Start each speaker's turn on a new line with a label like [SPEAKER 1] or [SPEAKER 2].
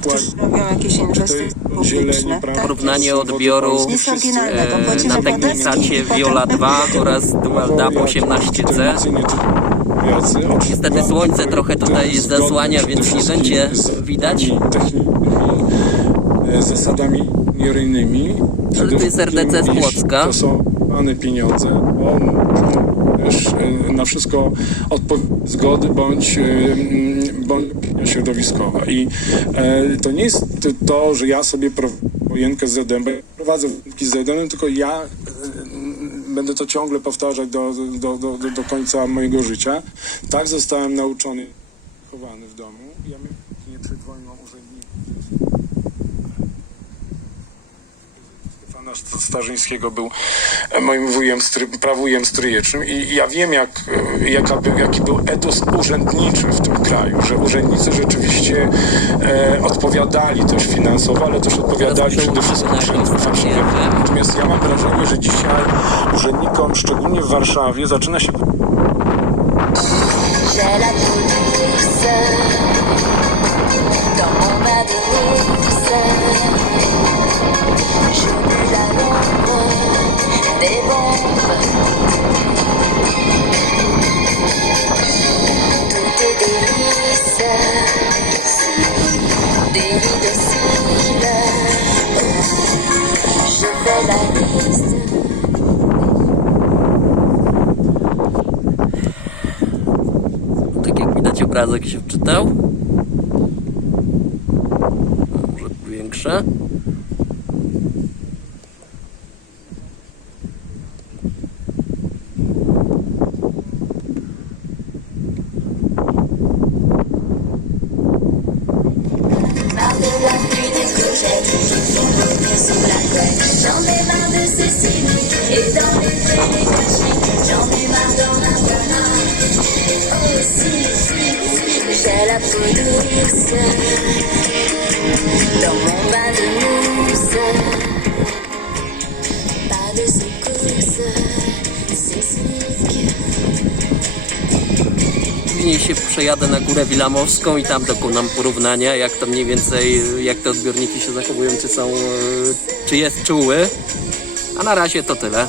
[SPEAKER 1] Którzy robią jakieś inwestycje publiczne.
[SPEAKER 2] prawda?
[SPEAKER 1] Tak?
[SPEAKER 3] Porównanie odbioru
[SPEAKER 1] Nic oryginalnego.
[SPEAKER 3] e, na
[SPEAKER 1] w Odecki
[SPEAKER 3] Technisacie
[SPEAKER 1] i potem
[SPEAKER 3] Viola 2
[SPEAKER 1] tak.
[SPEAKER 3] oraz Dual DAP 18C. Niestety słońce trochę tutaj zasłania, więc nie będzie widać.
[SPEAKER 2] e, Zasadami nieryjnymi.
[SPEAKER 3] Ale to jest RDC z Płocka.
[SPEAKER 2] To są pane pieniądze. bo na wszystko zgody bądź, e, mm, bądź środowiskowa. I e, to nie jest to, że ja sobie wojenkę z ZDM, prowadzę wojenki z ZDM, tylko ja e, będę to ciągle powtarzać do, do, do, do, końca mojego życia. Tak zostałem nauczony, chowany w domu. Ja nie przed wojną urzędników. St- Starzyńskiego był e, moim wujem, stry, prawujem stryjecznym i ja wiem, jak, e, jaka był, jaki był etos urzędniczy w tym kraju, że urzędnicy rzeczywiście e, odpowiadali też finansowo, ale też odpowiadali przede wszystkim przed. Natomiast ja mam wrażenie, że dzisiaj urzędnikom, szczególnie w Warszawie, zaczyna się
[SPEAKER 3] obrazek się wczytał. Może większe.
[SPEAKER 4] Cynique.
[SPEAKER 3] Później się przejadę na górę Wilamowską i tam dokonam porównania, jak to mniej więcej, jak te odbiorniki się zachowują, czy są, e, czy jest czuły. A na razie to tyle.